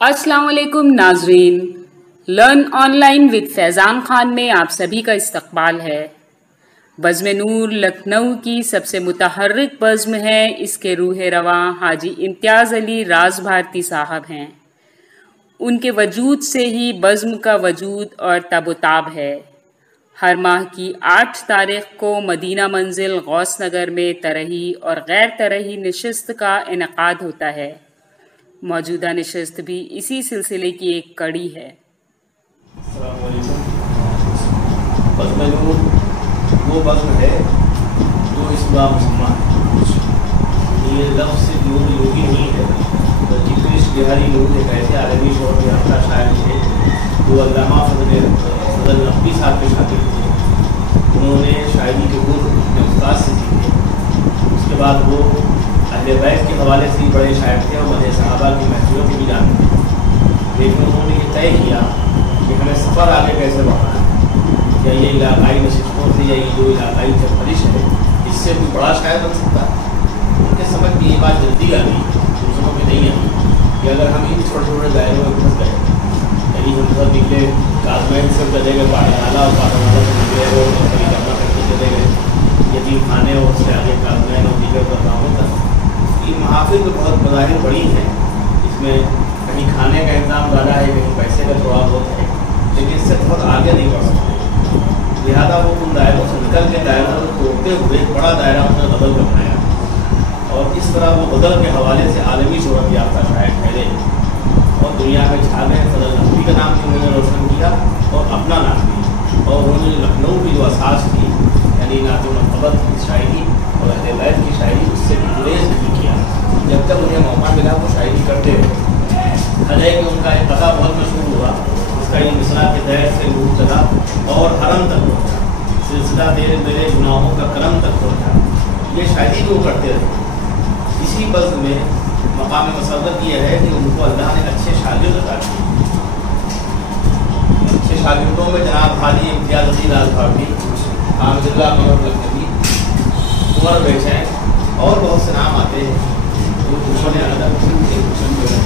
अस्सलाम वालेकुम नाजरीन। Learn online with Faizan Khan में आप सभी का इस्तकबाल है। बज़्म नूर लखनऊ की सबसे मुतहर्रिक बज़्म है। इसके रूह रवां हाजी इम्तियाज़ अली राज भारती साहब हैं। उनके वजूद से ही बज़्म का वजूद और तबोताब है। हर माह की 8 तारीख को मदीना मंजिल गौस नगर में तरही और गैर तरही नशिस्त का इनेकाद होता है। मौजूदा नशिस्त भी इसी सिलसिले की एक कड़ी है। अस्सलाम वालेकुम। बज़्म नूर वो बज़्म है जो इस बार मुसलमान है। ये लफ्ज़ से नूर योगी नहीं है, बल्कि कृष्ण बिहारी नूर एक ऐसे आलमी शौर याफ्ता शायर थे जो अल्लामा फजल नकवी साहब के शागिर्द थे। उन्होंने शायरी के गुर अपने उस्ताद से सीखे। उसके बाद वो अहले बैत के हवाले से ही बड़े शायर थे और मदे सहाबा की महफिलों की भी जानते थे। लेकिन उन्होंने ये तय किया कि हमें सफ़र आगे कैसे बढ़ाना है, या ये इलाकाई नशिस्तों से या ये जो इलाकाई चरपरिश है इससे कोई बड़ा शायर बन सकता है। उनके समझ में ये बात जल्दी आ गई, दूसरों में नहीं आई, कि अगर हम इन छोटे छोटे दायरों में फंस गए, यानी हम सब निकले काजमैन से चले गए पाड़ानाला और पाड़ानाला से निकले और परिक्रमा करके चले गए यतीम खाने और उससे आगे काजमैन और दीगर बदलावों तक। ये महाफिल तो बहुत मज़ाहिर बड़ी हैं, इसमें कहीं खाने का इंतजाम ज़्यादा है, कहीं पैसे का थोड़ा बहुत है, लेकिन इससे बहुत आगे नहीं बढ़ सकते। लिहाजा वो उन दायरों से निकल के दायरों को तोड़ते हुए एक बड़ा दायरा उसने बदल कर बनाया और इस तरह वो बदल के हवाले से आलमी शोहरत याफ्ता शायर ठहरे और दुनिया में छा गए। फजल नकवी का नाम भी उन्होंने रोशन किया और अपना नाम भी, और उन्होंने लखनऊ की जो असास थी यानी नातुल की शायरी और अहले बैत की शायरी, उससे भी गुरेज नहीं किया। जब तक उन्हें मौका मिला वो शायरी करते रहे। हल है कि उनका एक कथा बहुत मशहूर हुआ, उसका ये मिसरा के तहत से रूह चला और हरम तक पहुँचा, सिलसिला तेरे मेरे गुनाहों का करम तक पहुँचा। ये शायरी वो करते रहे। इसी बज़्म में मकाम मसरत ये है कि उनको अल्लाह ने अच्छे शागिर्द अता किए। अच्छे शागिर्दों में जनाब हाजी इम्तियाज़ अली राज भारती, आमिदुल्लाह मगर लखनवी, उमर बेचैन और बहुत से नाम आते हैं। तो उन्होंने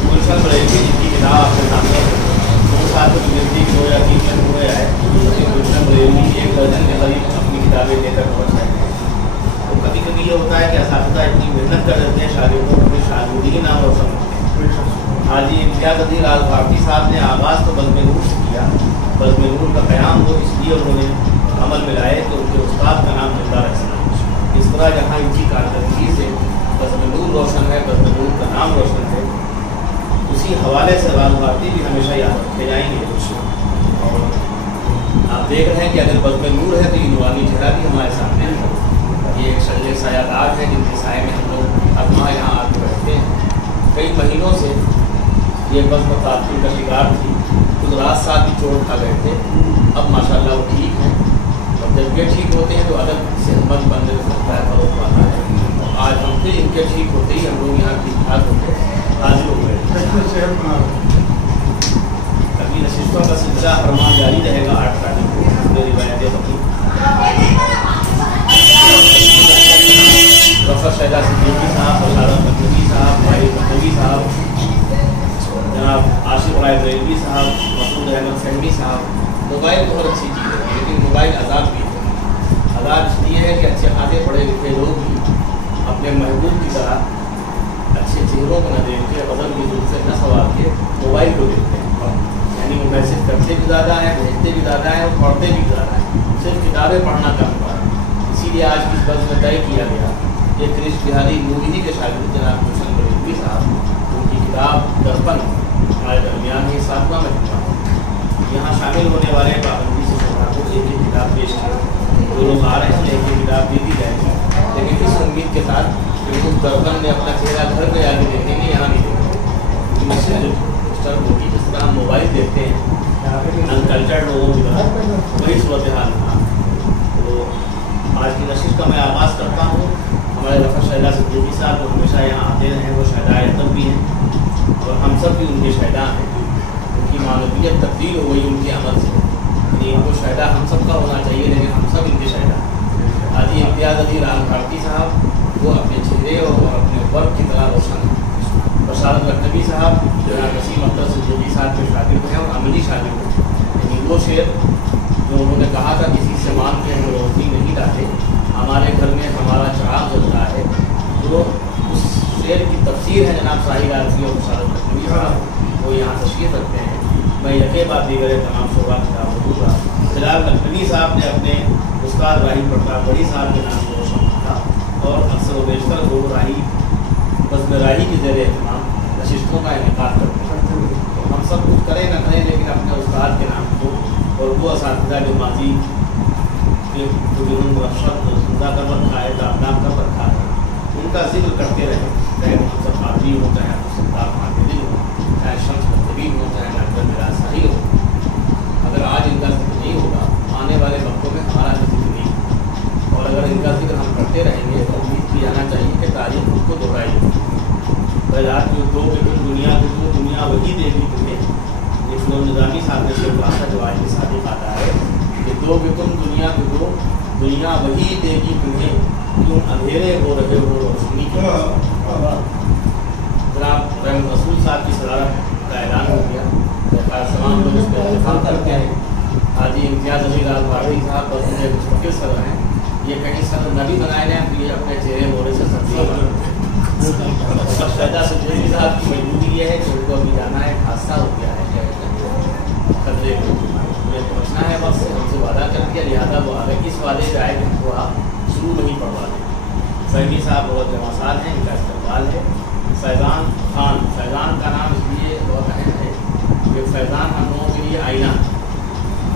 गुलशन बरेलवी जिनकी किताब आपके सामने दो साल की गिनती की 2 या 3 दिन हुए है, गुलशन बरेलवी 1 दर्जन के करीब अपनी किताबें लेकर पहुँच रहे हैं। तो कभी कभी ये होता है कि असातिज़ा इतनी मेहनत कर देते हैं शागिर्दों को अपनी शागिर्दी नाम रोशन करते हैं। हाजी इम्तियाज़ अली राज भारती साहब ने आगाज़ तो बज़्म नूर से किया। बज़्म नूर का क़याम वो इसलिए उन्होंने अमल में लाए कि उनके उस्ताद का नाम जिंदा रख सकें। इस तरह जहाँ इनकी कारकर्दगी से बज़्म नूर रोशन है, बज़्म नूर का नाम रोशन है, उसी हवाले से राज भारती भी हमेशा याद रखे जाएंगे। और आप देख रहे हैं कि अगर बज़्म नूर है तो ये नूरानी चेहरा भी हमारे सामने है। ये एक शजर सायादार है जिनके साए में हम लोग हर माह यहाँ आके बैठते हैं। कई महीनों से ये बज़्म ताक़ुल का शिकार थी, खुद रात साथ भी चोट खा गए थे। अब माशाल्लाह वो ठीक हैं और जब ये ठीक होते हैं तो अलग सेहतमंद बंदे सकता है फरोख पाता है। और आज हम फिर इनके ठीक होते ही हम लोग यहाँ ठीक ठाक होते हाजिर हो गए। अगली नशिस्तों का सिलसिला हर माह जारी रहेगा 8 तारीख को। रिवायतें होती प्रोफेसर शहजाद सिद्दीकी साहब, बशारत नकवी साहब, भाई नकवी साहब, जनाब आशिफ राय बरेलवी साहब, मसूद अहमद फहमी साहब। मोबाइल बहुत अच्छी चीज़ है, लेकिन मोबाइल अजाब भी है। अजाब इसलिए है कि अच्छे खासे पढ़े लिखे लोग भी अपने महबूब की तरह अच्छे चेहरों को न देख के बदल की दूर से न सवाल के मोबाइल को देखते हैं। यानी वो मैसेज करते भी ज़्यादा है, भेजते भी ज़्यादा है और पढ़ते भी ज़्यादा है, सिर्फ किताबें पढ़ना कम हुआ है। इसीलिए आज की बज़्म में तय किया गया कि कृष्ण बिहारी नूरी के शागिर्द जनाब गुलशन बरेलवी साहब, उनकी किताब दर्पण हमारे दरमियान ये 7वां मजमुआ है। यहाँ शामिल होने वाले पाबंदी से शोभा को एक किताब पेश की। जो लोग आ रहे हैं एक किताब दे दी जाएगी, लेकिन इस उम्मीद के साथ कि उस दर्पण में अपना चेहरा घर के आगे देखेंगे, यहाँ नहीं देखेंगे। मसला जो डिस्टर्ब होगी, जिस तरह हम मोबाइल देखते हैं अनकल्चर्ड लोगों की तरह, वही सूरत हाल था। तो आज की नशिश का मैं आगाज़ करता हूँ। हमारे रफ़ा शहजाद सिद्दीकी साहब जो हमेशा यहाँ आते रहे हैं, वो शहदाए अदब भी हैं और हम सब भी उनके शहदा हैं। उनकी मानवीयत तब्दील हो गई उनके अमल से। इनको शहदा हम सब का होना चाहिए, लेकिन हम सब इनके शहदा हैं। हाजी इम्तियाज़ अली राज भारती साहब वो अपने चेहरे और अपने वर्क की तरह रोशन है। बशारत लखनवी साहब, जनाब वसीम अख्तर साहब वो यहाँ तशरीफ़ रखते हैं। मैं यके बात दीगर तमाम शोबा खिताब दूँगा। फिलहाल लखनवी साहब ने अपने उस्ताद राही प्रताप बड़ी साहब के नाम को रोशन था और अक्सर व बेशतर वो राही बज़्म राही के ज़रिए तमाम नशिस्तों का इनेकाद करते हैं। तो हम सब कुछ करें न करें लेकिन अपने उस्ताद के नाम को और वो असातिज़ा जो माजी के जो जिन्होंने रफ़त जिंदा कर रखा है, दामदाम कर रखा है, उनका जिक्र करते रहें। चाहे हम सब कादरी हो, चाहे हम सब माहिदी हो, चाहे शम्स तबीब हो, चाहे डॉक्टर मिरासाही हो। अगर आज इनका जिक्र नहीं होगा आने वाले वक्तों में हमारा जिक्र नहीं, और अगर इनका जिक्र हम करते रहेंगे तो उम्मीद की जाना चाहिए कि तारीख खुद को दोहराएगी। आज जो दो बेटन दुनिया की जो दुनिया वही देगी तुम्हें, ये फिल्म निज़ामी साहब ने शेर कहा था जो आज के साथ आता है कि दो बेटन दुनिया की जो दुनिया वही देगी तुम्हें, क्यों अंधेरे हो रहे हो रोशनी की। जनाब रहमत रसूल साहब की सदारत का ऐलान हो गया, तमाम लोग इस पर इत्तेफाक करते हैं। हाजी इम्तियाज़ अली लाल वारदी साहब बस मुझे मुस्तकिल सर हैं, ये कहीं सर न भी बनाए जाएँ तो ये अपने चेहरे मोड़े से सब्जी शहदा सज्जनी साहब की मजबूरी ये है कि उनको अभी जाना है, हादसा हो गया है खतरे में उन्हें पहुँचना है, वक्त से हमसे वादा कर दिया, लिहाजा वो आगे इस वादे से आए कि उनको आप शुरू नहीं पढ़वा दें। सैनी साहब बहुत जवासाल हैं, इनका इस्तेमाल है। फैज़ान खान, फैज़ान का नाम इसलिए बहुत अहम है कि फैज़ान हम लोगों के लिए आईना,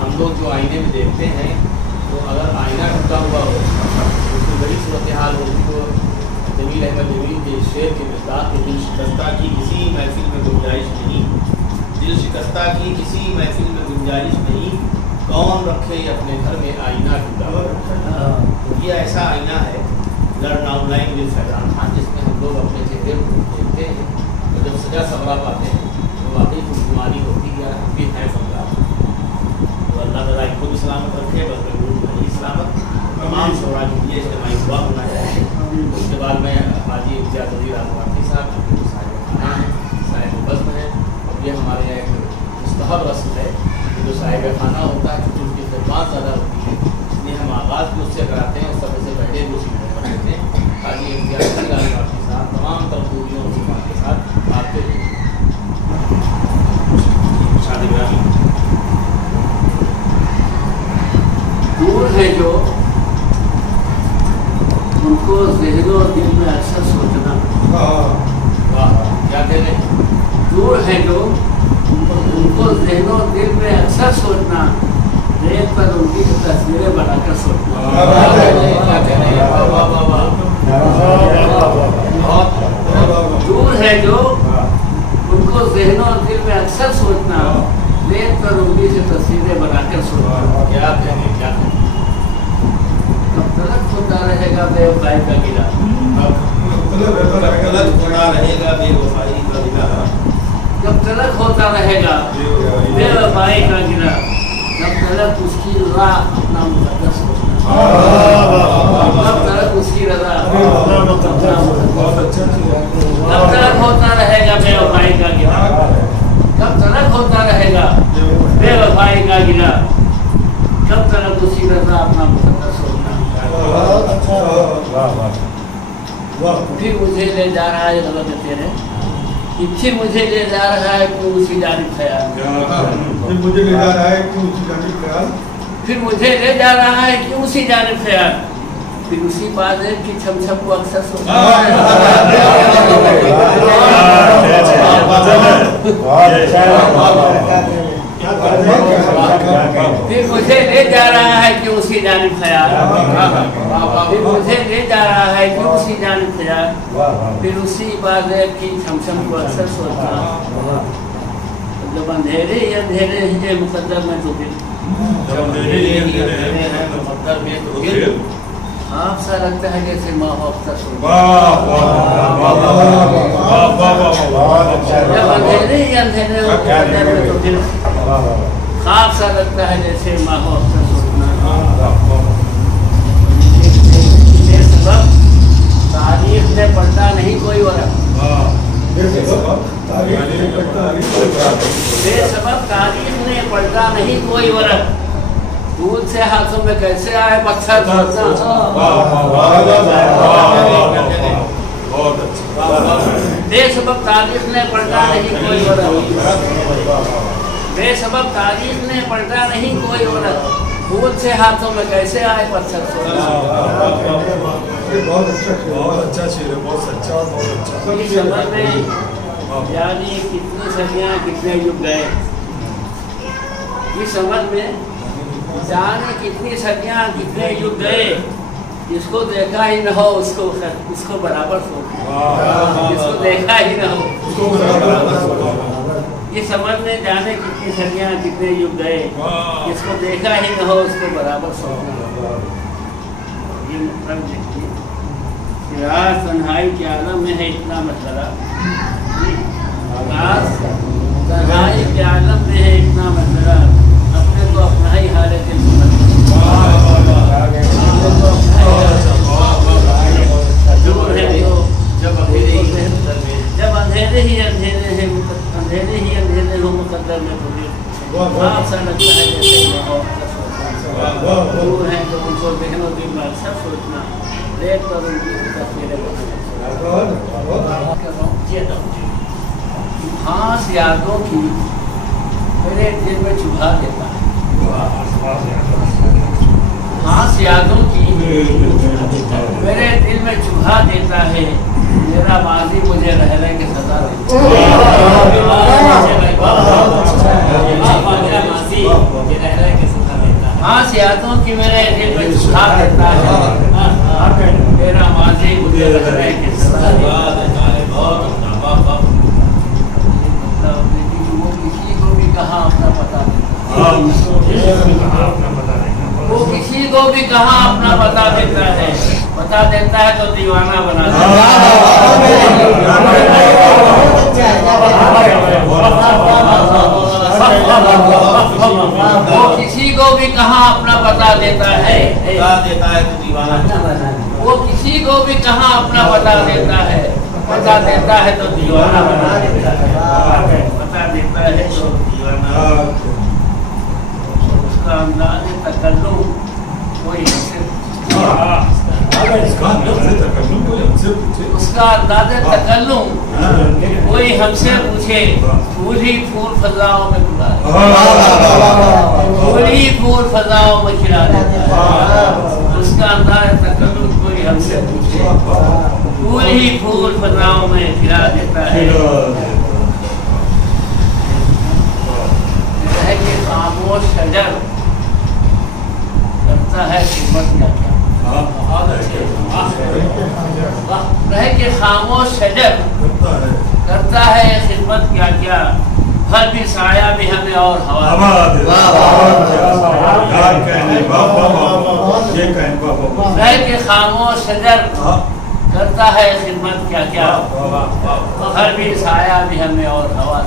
हम लोग जो आईने में देखते हैं तो अगर आईना टूटा हुआ हो उसकी बड़ी सूरत हाल होगी तो जमील अहमद जमील के शेर के मिज़दाक़ के दिल शिकस्ता की किसी महफिल में गुंजाइश नहीं, दिल शिकस्ता की किसी महफिल में गुंजाइश नहीं, कौन रखे अपने घर में आईना टूटा हुआ। ये ऐसा आईना है learn online with Faizan Khan, जिसमें हम लोग अपने चेहरे को देखते हैं तो जब सजा सबरा पाते हैं तो वाकई खुशगुमारी होती है, हम भी हैं फंदा। तो अल्लाह ताला इनको भी सलामत रखे, बस मैं सलामत तमाम शोरा के लिए इज्तिमाई दुआ होना चाहिए। उसके बाद में हाजी इम्तियाज़ अली लाल वारदी साहब जो साहिब खाना है, साहिब बज़्म है, और ये हमारे यहाँ एक मुस्तहब रस्म है कि जो साहिब खाना होता है क्योंकि उसकी खिदमत ज़्यादा होती है, इसलिए हम आगाज़ भी उससे कराते हैं और सब से पहले भी उसी में करते हैं। हाजी इम्तियाज़ अली लाल वारदी साहब तमाम तरबूबियों और सिफात के साथ आपके दूर है जो उनको ज़हन और दिल में अक्सर सोचना, क्या कह रहे हैं? दूर है जो उनको ज़हन और दिल में अक्सर सोचना, रेत पर उनकी तस्वीरें बनाकर सोचना। दूर है जो उनको ज़हन और दिल में अक्सर सोचना, रेत पर उंगली से तस्वीरें बनाकर सोचना। क्या कहेंगे, क्या कहेंगे? कब तलक होता रहेगा बेवफाई का गिला, गलत होता रहेगा बेवफाई का गिला, जब तलक होता रहेगा बेवफाई का गिला, जब तलक उसकी रज़ा अपना मुक़द्दस सोचना, जब तलक उसकी रज़ा जब तलक होता रहेगा बेवफाई का गिला, जब तलक होता रहेगा बेवफाई का गिला, जब तलक उसकी रज़ा अपना मुक़द्दस सोचना। फिर मुझे ले जा रहा है गलत तेरे, फिर मुझे ले जा रहा है क्यों उसी जानिब ख्याल, फिर मुझे ले जा रहा है क्यों उसी जानिब ख्याल, फिर मुझे ले जा रहा है क्यों उसी जानिब ख्याल, फिर उसी बादल की छम-छम को अक्सर सोचना। फिर मुझे ले जा रहा है क्यों उसकी जानिब ख्याल, फिर मुझे ले जा रहा है क्यों उसकी जानिब ख्याल, फिर उसी बादल की छम-छम को अक्सर सोचना। जब अंधेरे ही अंधेरे हैं मुकद्दर में तो दिल, आप सा लगता है जैसे माँ अख्तर सोचना। जब अंधेरे ही अंधेरे हो मुकद्दर में तो दिल, ख्वाब सा लगता है जैसे माँ अख्तर सोचना। बेसबब तारीख में पढ़ता नहीं कोई वरक़, बेसबब तारीख में पढ़ता नहीं कोई वरक़, दूध से हाथों में कैसे आए पत्थर, बहुत अच्छा। बेसबब तारीख ने पलटा नहीं कोई औरत, बेसबब तारीख ने पलटा नहीं कोई औरत, फूल से हाथों में कैसे आए पत्थर सोना। बहुत अच्छा शेर है, बहुत सच्चा, बहुत अच्छा। इस समझ में यानी कितनी सदियाँ कितने युग गए, इस समझ में जाने कितनी सदियाँ कितने युग गए, जिसको देखा ही न हो उसको बराबर सोच, जिसको देखा ही न हो ये समझ में जाने कितनी सदियाँ कितने युग गए, जिसको देखा ही न हो उसको बराबर सोचना। ये मतलब देखिए राज तन्हाई के आलम में है इतना मसला, राज तन्हाई के आलम में है इतना मसला, अपने को अपना ही हालत दूर है तो जब अंधेरे ही अंधेरे हैं, अंधेरे ही अंधेरे हो मुकद्दर में पूरी सा लगता है जैसे दूर हैं तो उनको बहनों की बात सब सोचना, देख कर उनकी तस्वीरें खास यादों की मेरे दिल में चुभा देता है, खास यादों की मेरे दिल में चुभा देता है, मेरा माजी मुझे रह रहे के सजा देता है। खास यादों की मेरे दिल में चुभा देता है, मेरा माजी मुझे रह रहे के सजा देता है। वो किसी को भी कहाँ अपना पता देता, वो किसी को भी कहाँ अपना बता देता है, बता देता है तो दीवाना बना देता है। वो किसी को भी कहाँ अपना बता देता है तो दीवाना, वो किसी को भी कहाँ अपना बता देता है, बता देता है तो दीवाना बना देता है, बता देता है तो दीवाना। उसका अंदाज़ तकल्लुम कोई हमसे उसका अंदाज़ तकल्लुम कोई हमसे पूछे, फूल ही फूल फजाओं में खिला देता है, फूल ही फूल फजाओं में खिला देता है। उसका अंदाज़ तकल्लुम कोई हमसे पूछे, फूल ही फूल फजाओं में खिला देता है। कि खामोश शजर करता है खिदमत क्या क्या, रहे कि खामोश शजर करता है खिदमत क्या क्या, फल भी साया भी हमें और हवा। रहे कि खामोश शजर करता है खिदमत क्या क्या, फल भी साया भी हमें और हवा।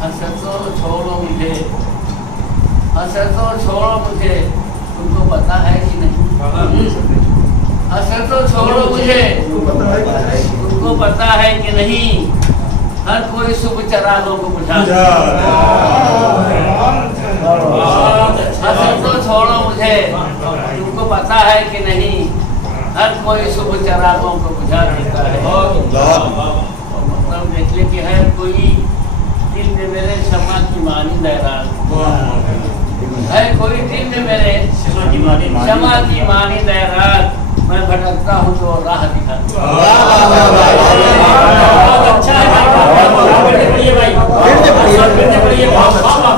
हसरतों छोड़ो मुझे, हसरतों छोड़ो मुझे, तुमको पता है कि नहीं, हसरतों छोड़ो मुझे, तुमको पता है कि नहीं, हर कोई सुबह चरागों को बुझा। हसरतों छोड़ो मुझे, तुमको पता है कि नहीं, हर कोई सुबह चरागों को बुझा देता है। मतलब देख ले कि है कोई दिल में मेरे क्षमा की मानी लहराज है, कोई दिल में मेरे क्षमा की मानी लहराज, मैं भटकता हूँ तो राह दिखाता हूँ।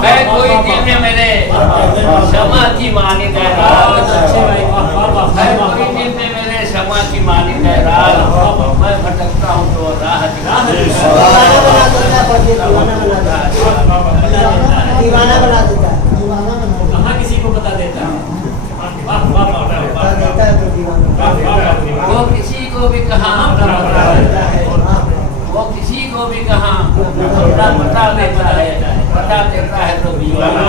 है कोई दिल में मेरे क्षमा की मानी लहराज, है कोई दिल में मेरे क्षमा की मानी लहराज, मैं भटकता हूँ तो राह दिखाता हूँ। दीवाना बना देता है, कहाँ किसी को बता देता है, वो किसी को भी कहाँ अपना बता देता है, वो किसी को भी कहाँ अपना बता देता है, बता देता है तो दीवाना।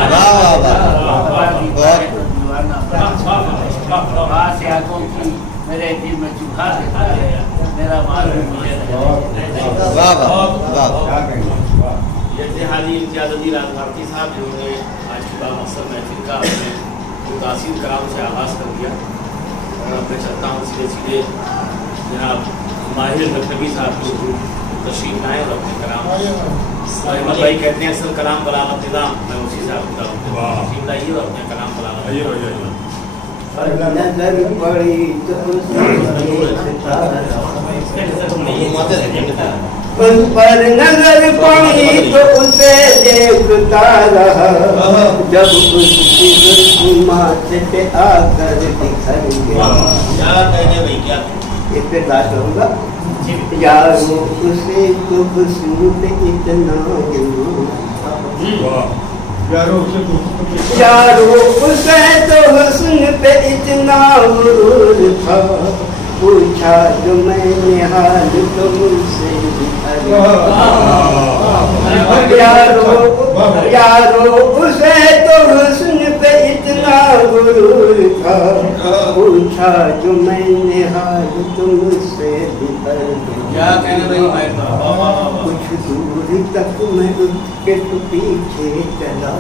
खास यादों की मेरे दिल में चुभा देता है, मेरा मालूम मुझे हाजी इम्तियाज़ राजभारती साहब जिन्होंने आज की बात मकसद महफिल का अपने मुतासिर कराम से आगाज़ कर दिया मैं चाहता हूँ सीधे सीधे जनाब माहिर लखनवी साहब को तशरीफ लाएँ और अपने कलाम, अहमद भाई कहते हैं असल कलाम बलागत निज़ाम, मैं उसी से आपको तशरीफ लाइए और अपने कलाम बलागत नजर पड़ी तो उन पर नजर पड़ी तो उसे देखता रहा, जब उसकी माथे पे आकर दिखर गया। इस पे बात होगा यारो उसे तो हुस्न पे इतना यारो उसे तो हुस्न पे इतना गुरूर था, पूछा जो मैंने हाल तो मुझसे यारो उसे तो हुस्न पे इतना गुरूर था, पूछा जो मैंने हाल तो मुझसे बिखर गया। कुछ दूर तक मैं उसके तो पीछे चला,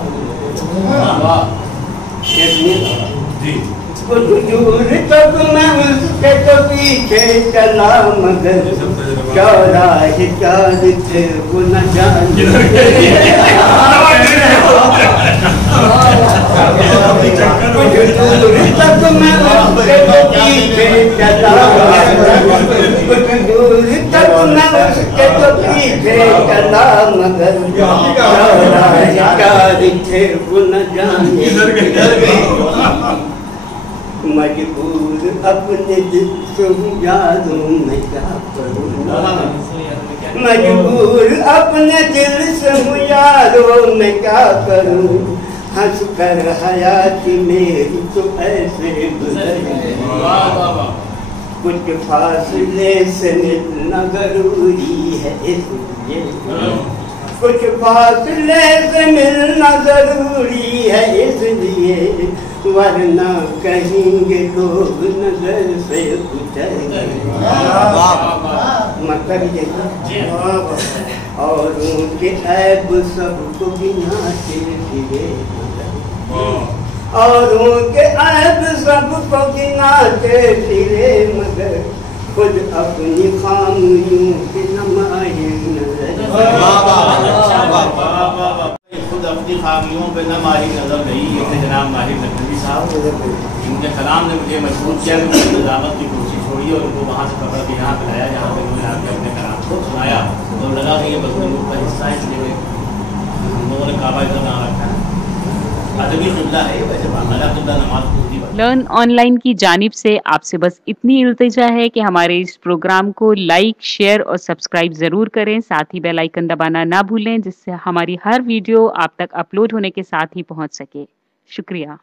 कुछ दूर तक मैं उसके तो पीछे चला, मगर चौराहे चार थे वो न जाने। कुछ दूर तक मैं उसके तो पीछे चला, कुछ दूर तक मैं उसके तो पीछे चला, मगर चौराहे चार थे वो न जाने। मजबूर अपने दिल से यादों में क्या करूँ, मजबूर अपने दिल से यादों में क्या करूँ, हंस कर हयाती मेरी तो ऐसे गुजर गई। कुछ फासले से मिलना जरूरी है इसलिए, कुछ फासले से मिलना जरूरी है इसलिए, वरना कहेंगे लोग नजर से गुजर गए। मतलब और उनके ऐब सबको गिनाते फिरे, और उनके ऐब सबको गिनाते फिरे, मगर खुद अपनी खामियों की नमाहिर नजर, खुद अपनी खामियों पे न माहिर नजर नहीं। ये थे जनाब माहिर लखनवी साहब, इनके कलाम ने मुझे मजबूर किया कि मैंने निजामत की कोशिश छोड़ी और उनको वहाँ से पकड़ के यहाँ पे लाया, जहाँ पे उन्होंने आके अपने कलाम को सुनाया और लगा कि ये बज़्म का हिस्सा है, इसलिए हम लोगों ने काबा इधर नाम रखा है। अदबी क़िबला है वैसे, बाकायदा क़िबला नमाज को लर्न ऑनलाइन की जानिब से आपसे बस इतनी इल्तिजा है कि हमारे इस प्रोग्राम को लाइक, शेयर और सब्सक्राइब ज़रूर करें। साथ ही बेल आइकन दबाना ना भूलें, जिससे हमारी हर वीडियो आप तक अपलोड होने के साथ ही पहुंच सके। शुक्रिया।